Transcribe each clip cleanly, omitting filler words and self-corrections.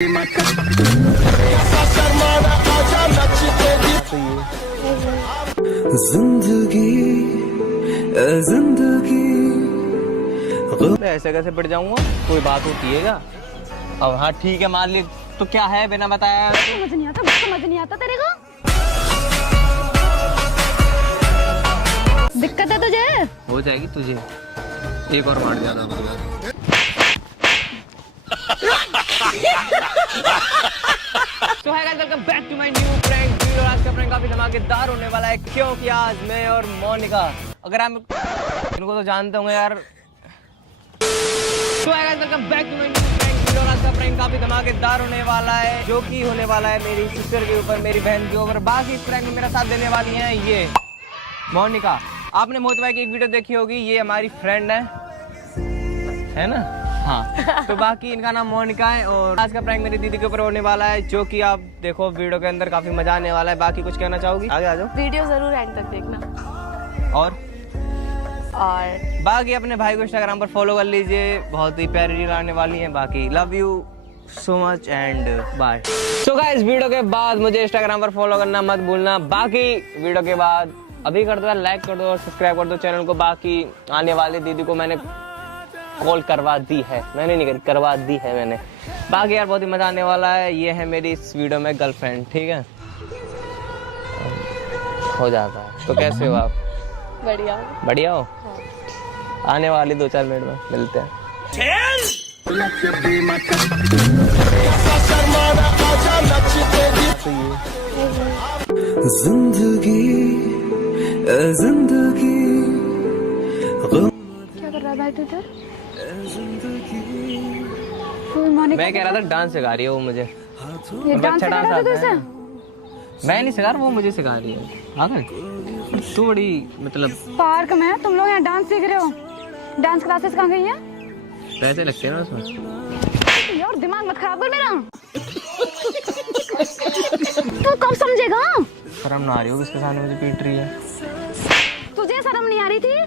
जिंदगी जिंदगी ऐसे कैसे पड़ जाऊंगा? कोई बात होती है क्या? अब हाँ ठीक है मान ली तो क्या है बिना बताया। समझ नहीं आता तेरे को। दिक्कत है तुझे? हो जाएगी तुझे, एक और मार जाना। तो है guys, welcome back to my new prank video. आज का प्रैंक काफी धमाकेदार होने वाला है क्योंकि आज मैं और मोनिका, अगर आप इनको तो जानते होंगे यार। तो है guys, welcome back to my new prank video. आज का प्रैंक काफी धमाकेदार होने वाला है जो कि होने वाला है मेरी सिस्टर के ऊपर, मेरी बहन के ऊपर। बाकी इस प्रैंक में मेरा साथ देने वाली है ये मोनिका। आपने मोहित भाई की एक वीडियो देखी होगी, ये हमारी फ्रेंड है ना? हाँ। तो बाकी इनका नाम मोनिका है और आज का प्रैंक मेरी दीदी के ऊपर होने वाला है जो कि आप देखो वीडियो के अंदर काफी मजा आने वाला है। बाकी कुछ कहना चाहोगी? आगे आ जाओ। वीडियो जरूर एंड तक देखना और बाकी अपने भाई को इंस्टाग्राम पर फॉलो कर लीजिए, बहुत ही प्यारी रील आने वाली है। बाकी love you so much and bye. So guys, video के बाद मुझे इंस्टाग्राम पर फॉलो करना मत भूलना। बाकी वीडियो के बाद अभी कर दो, लाइक कर दो और सब्सक्राइब कर दो चैनल को। बाकी आने वाली दीदी को मैंने कॉल करवा दी है, मैंने नहीं करी, करवा दी है मैंने। बाकी यार बहुत ही मजा आने वाला है। ये है मेरी इस वीडियो में गर्लफ्रेंड, ठीक है? हो जाता है। तो कैसे हो आप? बढ़िया बढ़िया हो? आने वाली 2-4 मिनट में मिलते हैं। जिंदगी जिंदगी क्या कर रहा है भाई तू इधर? मैं कह रहा था डांस सिखा रही है वो मुझे। ये डांस सिखा रहा था तुझसे? मैं नहीं सिखा रहा, वो मुझे सिखा रही है। हाँ तू बड़ी मतलब पार्क में तुम लोग यहाँ डांस सीख रहे हो? डांस क्लासेस कहाँ गई है? पैसे लगते हैं ना उसमें। यार दिमाग मत खराब कर मेरा। तू कब समझेगा? शर्म ना आ रही हो किसके सामने मुझे पीट रही है? तुझे शर्म नहीं आ रही थी?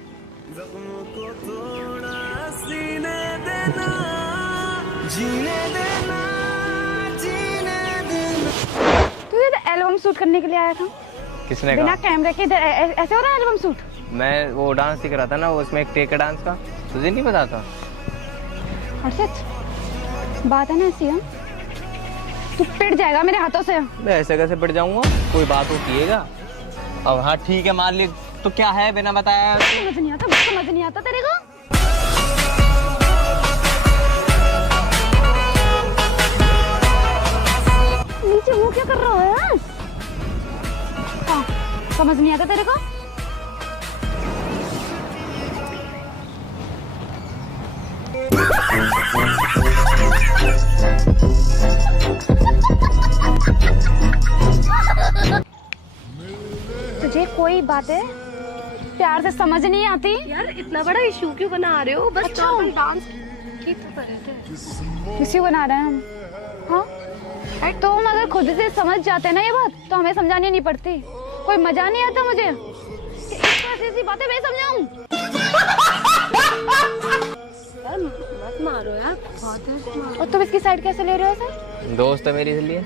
तू ये एल्बम शूट करने के लिए आया था? किसने बिना कहा? कैमरे के इधर ऐसे हो रहा है एल्बम शूट? मैं वो डांस सीख रहा था ना, वो उसमें एक टेक डांस का, तुझे नहीं पता था? अर्षित, बात है ना ऐसी है, तू पिट जाएगा मेरे हाथों से। मैं ऐसे कैसे पिट जाऊंगा? कोई बात होती है क्या? अब हाँ ठीक है मान ली तो क्या है बिना बताया। समझ नहीं आता तेरे को। नीचे वो क्या कर रहा है? हाँ, समझ नहीं आता तेरे को। तुझे कोई बातें प्यार से समझ नहीं आती? यार इतना बड़ा इशू क्यों बना रहे हो? बस अच्छा। नॉर्मल डांस की तो कर रहे थे। किसी बना रहे हैं हम? हाँ, तो हम अगर खुद से समझ जाते ना ये बात तो हमें समझानी नहीं पड़ती। कोई मजा नहीं आता मुझे कि ऐसी बातें मैं समझाऊं। यार मत मारो यार, बहुत है। और तुम इसकी साइड कैसे ले रहे हो सर? दोस्त है मेरी इसलिए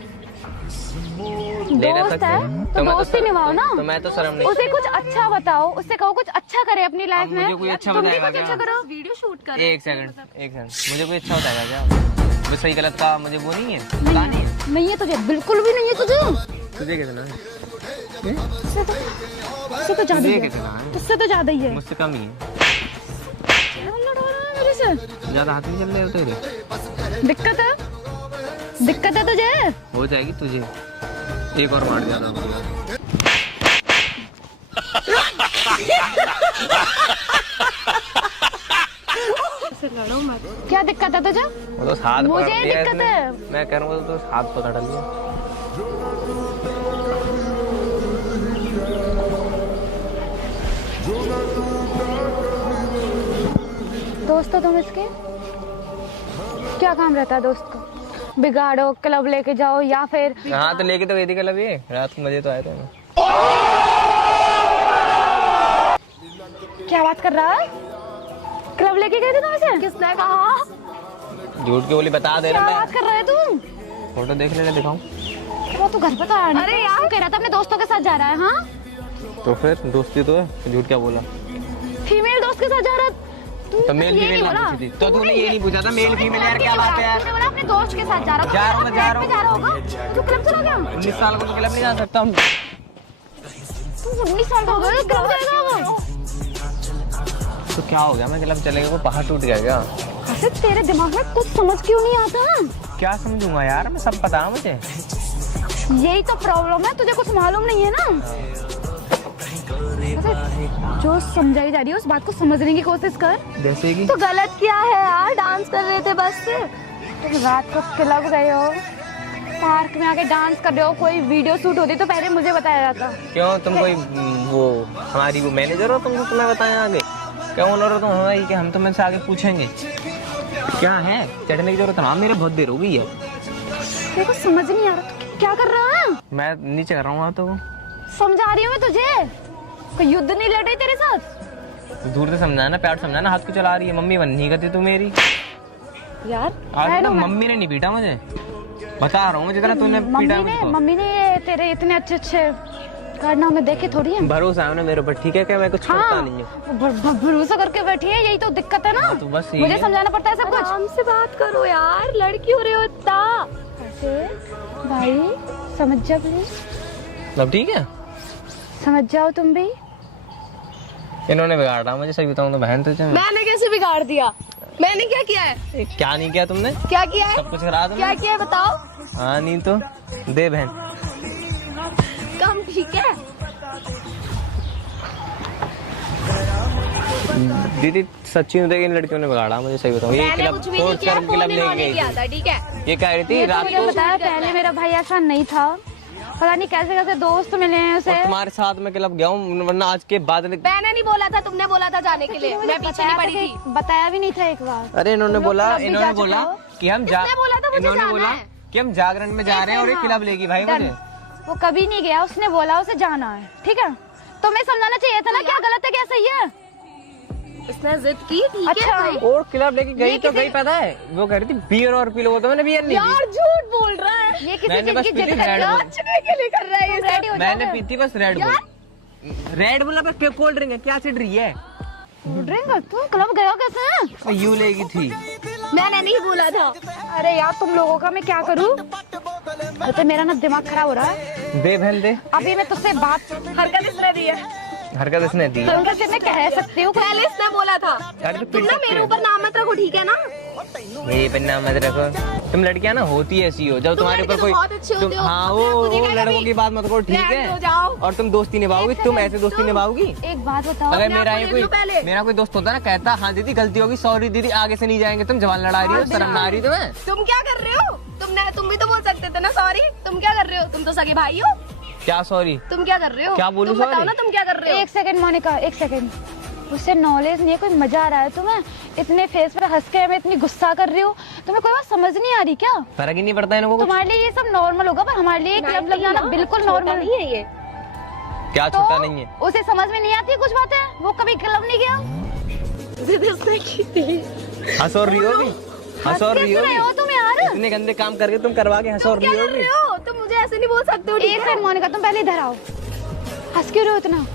दोस्त है तो दोस्ती निभाओ ना। तो मैं तो शर्म नहीं। उसे कुछ अच्छा बताओ, उससे कहो कुछ अच्छा करे अपनी लाइफ में। मुझे कोई अच्छा तुम भी बताएगा कुछ क्या? अच्छा करो। वीडियो शूट कर एक सेकंड मुझे कोई अच्छा बताएगा क्या? वो सही गलत का मुझे वो नहीं है, पता नहीं है। नहीं है तुझे, बिल्कुल भी नहीं है तुझे। तुझे कितना है? तुझसे तो ज्यादा ही है। कितना है? तुझसे तो ज्यादा ही है। मुझसे कम ही है। लड़ रहा है मेरे से। ज्यादा हाथ नहीं चल रहे हो तेरे? दिक्कत है तुझे? हो जाएगी तुझे, एक और मार जाना। लड़ो मत। क्या दिक्कत है तुझे? वो तो हाथ मुझे पकड़ लिया दिक्कत इसने। है। मैं कह रहा हूँ तो हाथ पकड़ लिया। दोस्त हो तुम इसके? क्या काम रहता है दोस्त को? बिगाड़ो, क्लब लेके जाओ या फिर हाँ तो लेके तो गई थी क्लब, ये रात को मजे तो आए थे। क्या बात कर रहा है? क्लब लेके गए थे तुम इसे? किसने कहा? झूठ की बोली बता दे क्या रहा बात कर रहा है तू? फोटो देख ले, दिखाऊं? वो तो घर पे तो आया नहीं। अरे यार कह रहा था अपने दोस्तों के साथ जा रहा है। हाँ तो फिर दोस्ती तो है, झूठ क्या बोला? फीमेल दोस्त के साथ जा रहा है। तो मेल फीमेल ना पूछी थी तो तूने ये नहीं पूछा था मेल फीमेल यार क्या बात है यार? तूने बोला अपने दोस्त के साथ जा रहा जा रहा हूं, मैं जा रहा हूं। जा रहा होगा तू क्लब चला गया। 19 साल को तो क्लब नहीं जा सकता हम। तू 19 साल का हो गया क्लब जाएगा वो? तो क्या हो गया, मैं क्लब चलेगा वो पहाड़ टूट गया क्या? अरे तेरे दिमाग में कुछ समझ क्यों नहीं आता? क्या समझूंगा यार, मैं सब पता है मुझे। यही तो प्रॉब्लम है, तुझे कुछ मालूम नहीं है ना। जो समझाई जा रही है उस बात को समझने की कोशिश कर। जैसे कि तो गलत क्या है यार, डांस कर रहे थे बस से। तुम रात को क्लब गए हो, पार्क में आके डांस कर रहे हो, कोई वीडियो शूट होती तो पहले मुझे बताया जाता। क्यों तुम कोई वो हमारी वो मैनेजर हो, तुमको तुम्हें बताया आगे? क्या ऑनर हो तुम हमारी कि हम तुमसे आगे पूछेंगे? क्या है चढ़ने की जरूरत है? मेरे बहुत देर हो गई है। देखो समझ नहीं आ रहा तो क्या कर रहा है? मैं नीचे कर रहा हूँ तो समझा रही हूँ मैं तुझे, कोई युद्ध नहीं लड़ रही तेरे साथ। दूर से समझाना, प्यार समझाना, हाथ को चला रही है। मम्मी बननी करती तू मेरी यार आज तो मम्मी ने नहीं पीटा मुझे, बता रहा हूँ जितना तूने पीटा मुझको। मम्मी ने तेरे इतने अच्छे अच्छे कारनामे देखे थोड़ी है। भरोसा है ना मेरे ऊपर, ठीक है? क्या मैं कुछ करता नहीं हूँ। भरोसा करके बैठी है, यही तो दिक्कत है ना। तो बस मुझे समझाना पड़ता है सब कुछ। आराम से बात करो यार, लड़की हो रहे हो इतना। भाई समझ जा प्लीज, अब ठीक है? समझ जाओ तुम भी। इन्होंने बिगाड़ा मुझे, सही बताऊँ तो बहन तुझे। मैंने कैसे बिगाड़ दिया? मैंने क्या किया है? क्या नहीं किया तुमने? क्या किया है? सब कुछ करा तुमने। क्या किया है बताओ? हाँ नहीं तो दे बहन। कम ठीक है। दीदी सच्ची में देखिए इन लड़कियों ने बिगाड़ा मुझे, सही बताऊँ। ये मैंने क्लब कुछ भी नहीं किया, क्लब फोन ले इन्होंने गई किया थी। था, ठीक है? ये कह रही थी रात मुझे को बताया पहले मेरा भाई ऐसा नहीं था, पता नहीं कैसे कैसे दोस्त मिले हैं उसे। और तुम्हारे साथ मैं क्लब गया हूँ, वरना आज के बाद। मैंने नहीं बोला था, तुमने बोला था जाने के लिए। मैं पीछे नहीं पड़ी थी। बताया भी नहीं था एक बार। अरे इन्होंने बोला क्लब भी जा चुके हो? कि हम किसने बोला था मुझे इन्होंने जाना बोला है? कि हम जागरण में जा रहे हैं और ये क्लब लेगी भाई मुझे। वो कभी नहीं गया, उसने बोला उसे जाना है, ठीक है? तुम्हें समझाना चाहिए था ना क्या गलत है क्या सही है। इसने जिद की, ठीक अच्छा। है भाई। और क्लब लेके गई तो गई, पता है वो कह रही थी बियर और पी लो, वो तो मैंने बियर नहीं यार झूठ बोल रहा है। ये किसी मैंने चीज बस की पी थी जिद कर Red रहा है। Bull। बचने के लिए कर रहा है ये सब। रेडी हो मैंने जाओ। पी थी बस रेड बुल। रेड बुल पे कोल्ड ड्रिंक है, क्या चिढ़ रही है? ड्रिंक तुम क्लब गए हो कैसे? यू लेगी थी। मैंने नहीं बोला था। अरे यार तुम लोगों का मैं क्या करूं? तो मेरा ना दिमाग खराब हो रहा है। दे बहन दे। अभी मैं तुझसे बात हरकत इसने दी है। हरकत इसने दी। तुम कैसे मैं कह सकती हूँ? पहले इसने बोला था। अरे तो तुम पीट ना सकती मेरे है। ऊपर नाम मत रखो, ठीक है ना? मेरे पर नाम मत रखो। तुम लड़कियां ना होती ऐसी हो, जब तुम्हारे ऊपर लड़के तो कोई बहुत अच्छे होते हो। हाँ मुझे वो कहेगा लड़कों भी, की बात मत करो, ठीक रहने है? दो, जाओ। और तुम दोस्ती निभाओगी, तुम ऐसे दोस्ती निभाओगी? एक बात बताओ। अगर अपने मेरा आप ये को देख लो कोई पहले। मेरा कोई दोस्त होता ना, कहता हाँ दीदी गलती होगी, सॉरी दीदी आगे से नहीं जाएंगे, तुम जवान लड़ा रही हो, शर्म ना आ रही तुम्हें? तुम क्या कर रहे हो? तुम भी तो बोल सकते थे ना सॉरी। तुम क्या कर रहे हो? तुम तो सगे भाई हो। क्या सॉरी? तुम क्या कर रहे हो? क्या बोलूं तुम बताओ sorry? ना तुम क्या कर रहे हो? एक सेकंड मोनिका, एक सेकंड। उससे नॉलेज नहीं है, कोई मजा आ रहा है तुम्हें? इतने फेस पर हंस के हमें इतनी गुस्सा कर रही हो, तुम्हें कोई बात समझ नहीं आ रही क्या? फर्क ही नहीं पड़ता इनको कुछ? तुम्हारे लिए ये सब नॉर्मल होगा, पर हमारे लिए क्लब लग जाना बिल्कुल नॉर्मल नहीं है ये। क्या तो छोटा नहीं है? उसे समझ में नहीं आती कुछ बातें, वो कभी क्लब नहीं गया। जिद उसने की थी। हंस और रही होगी, हंस और रही कैसे रहे हो होगी। तुम यार? इतने गंदे काम करके तुम करवा के हंस और क्या रही कर होगी। रहे हो? तुम मुझे ऐसे नहीं बोल सकते हो, ठीक एक है? सेकंड मोनिका, तुम पहले इधर आओ। हंस क्यों रहे हो इतना?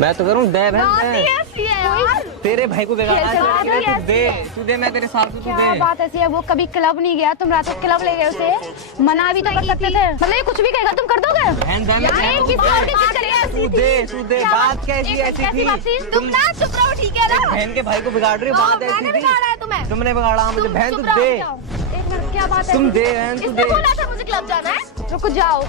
मैं तो करूँ दे बात बहन ही दे। ऐसी है यार। तेरे भाई को बिगाड़ा कैसे बात है, है तू दे, तू दे, मैं तेरे साथ हूँ, तू क्या दे। बात ऐसी है? वो कभी क्लब नहीं गया, तुम रात को क्लब ले गए उसे, मना भी तो कर सकते थे। मतलब ये कुछ भी कहेगा तुम कर दोगे? बहन दे, यार, ये किसी और की जिद करिए। तू दे, बात कैसी ऐसी थी? तुम ना चुप रहो, ठीक है ना? बहन के भाई को बिगाड़ रही हो, बात मैंने ऐसी बिगाड़ा है थी? तुम्हें। तुमने बिगाड़ा मुझे, बहन तू चुप रहो, दे। जाओ। एक मिनट, क्या बात है? तुम दे बहन, तू इसने दे। बोला था मुझे क्लब जाना है। रुक जाओ,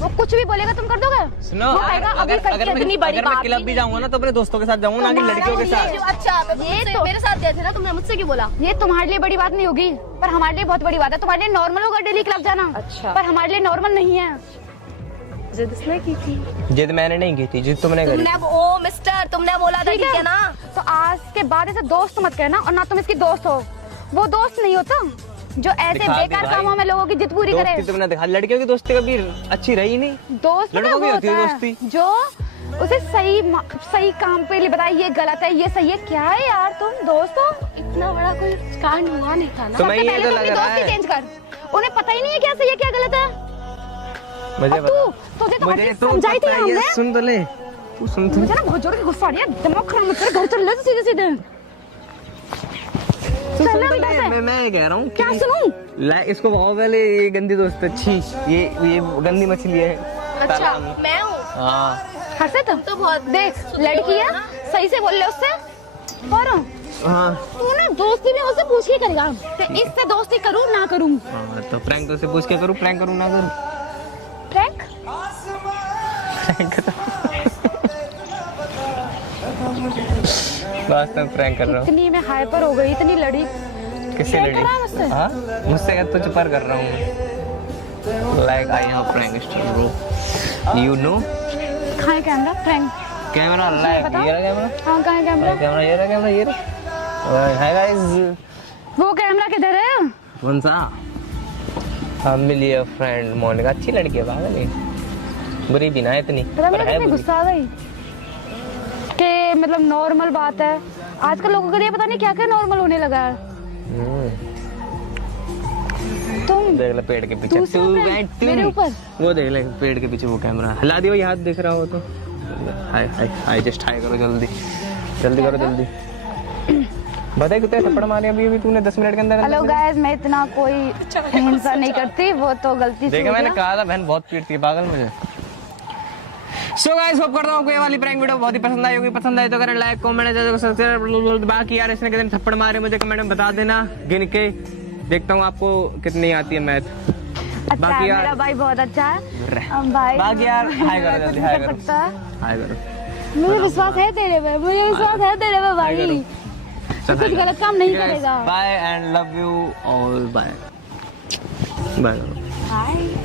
वो कुछ भी बोलेगा तुम कर दोगे? सुनो, वो कहेगा अभी अगर करके इतनी बड़ी मैं बात क्लब भी जाऊंगा ना तो अपने दोस्तों के साथ जाऊंगा, ना कि लड़कियों के साथ। अच्छा ये तो मेरे साथ गए थे ना, तुमने मुझसे क्यों बोला? ये तुम्हारे लिए बड़ी बात नहीं होगी, पर हमारे लिए बहुत बड़ी बात है। तुम्हारे लिए नॉर्मल होगा डेली क्लब जाना, अच्छा। पर हमारे लिए नॉर्मल नहीं है। जिद इसने की थी। जिद मैंने नहीं की थी, जिद तुमने करी। ओ मिस्टर, तुमने बोला था, ठीक है ना? तो आज के बाद ऐसे दोस्त मत कहना, और ना तुम इसकी दोस्त हो। वो दोस्त नहीं होता जो ऐसे दिखा दे बेकार भाई। कामों में लोगों की जिद पूरी करे। दोस्ती तुमने दिखा, लड़कियों की दोस्ती कभी अच्छी रही नहीं। दोस्त लड़कों की वो होती है होता दोस्ती। जो उसे सही काम पे लिए बताया ये गलत है, ये सही है। क्या है यार तुम दोस्त हो? इतना बड़ा कोई कांड हुआ नहीं था ना। तो मैं सबसे ये पहले तो तो लग अपनी रहा दोस्ती है चेंज कर, उन्हें पता ही नहीं है क्या सही है क्या गलत है। मुझे और तुझे तो हर मुझे चीज तो समझाई थी पता ही है, हमने। सुन तो ले, तू सुन तो। मुझे ना बहुत जोर की गुस्सा आ रही है, दिमाग खराब मत कर, घर चल ले सीधे सीधे। तू चलना सुन तो भी ले, कैसे? मैं ये कह रहा हूँ क्या सुनूं? इसको बहुत पहले ये गंदी दोस्त अच्छी, ये गंदी मछली है अच्छा तालाब में। मैं हूँ। हाँ हर्षित तो बहुत देख लड़की है, सही से बोल ले उससे। और हाँ तू ना दोस्ती में उससे पूछ के करेगा कि इससे दोस्ती करूं ना करूं। हाँ, तो प्रैंक तो से पूछ के करूँ, प्रैंक करूँ ना करूँ? प्रैंक प्रैंक तो वास्तव में प्रैंक कर रहा हूँ। इतनी मैं हाइपर हो गई, इतनी लड़ी। किससे prank लड़ी? कर रहा है मुझसे? हाँ मुझसे क्या, तुझ पर कर रहा हूँ। Like I have prank star bro, you know. कहाँ है कैमरा? प्रैंक कैमरा लाइक बता। ये रहा कैमरा, हाँ कहाँ है कैमरा? कैमरा ये रहा, कैमरा ये रहा। हाय गाइस, वो कैमरा किधर है? कौन सा? हम मिलिए फ्रेंड मोनिका, अच्छी लड़की है, पागल है, बुरी भी ना इतनी, पता पर मुझे है कितनी बुरी। गुस्सा आ गई कि मतलब नॉर्मल बात है आजकल लोगों के लिए, पता नहीं क्या क्या नॉर्मल होने लगा है। तुम देख ले पेड़ के पीछे, दूसरा तू prank बैठ, मेरे ऊपर। वो देख ले पेड़ के पीछे वो कैमरा, हिला दियो, ये हाथ दिख रहा हो तो हाय हाय हाय, जस्ट हाय करो, जल्दी जल्दी करो जल्दी। बता कितने थप्पड़ मारे अभी तूने 10 मिनट के अंदर? हेलो गाइस, मैं इतना कोई हिंसा नहीं करती, वो तो गलती से देखा हो मैंने गया। कहा था बहन बहुत पीटती है, पागल मुझे। सो गाइस होप करता हूँ आपको ये वाली प्रैंक वीडियो बहुत ही पसंद आई होगी। पसंद आई तो करें लाइक, कमेंट, सब्सक्राइब। बाकी यार इसने कितने थप्पड़ मारे मुझे कमेंट में बता देना, गिन के देखता हूँ आपको कितनी आती है मैथ। अच्छा बाकी यार- मेरा भाई बहुत अच्छा है। भाई बाकी यार हाय करो जल्दी, हाय करो, सकता है। हाय करो। मुझे विश्वास है तेरे पे, मुझे विश्वास है तेरे पे भाई, तू कुछ गलत काम नहीं करेगा। Bye and love you all, bye bye. Bye.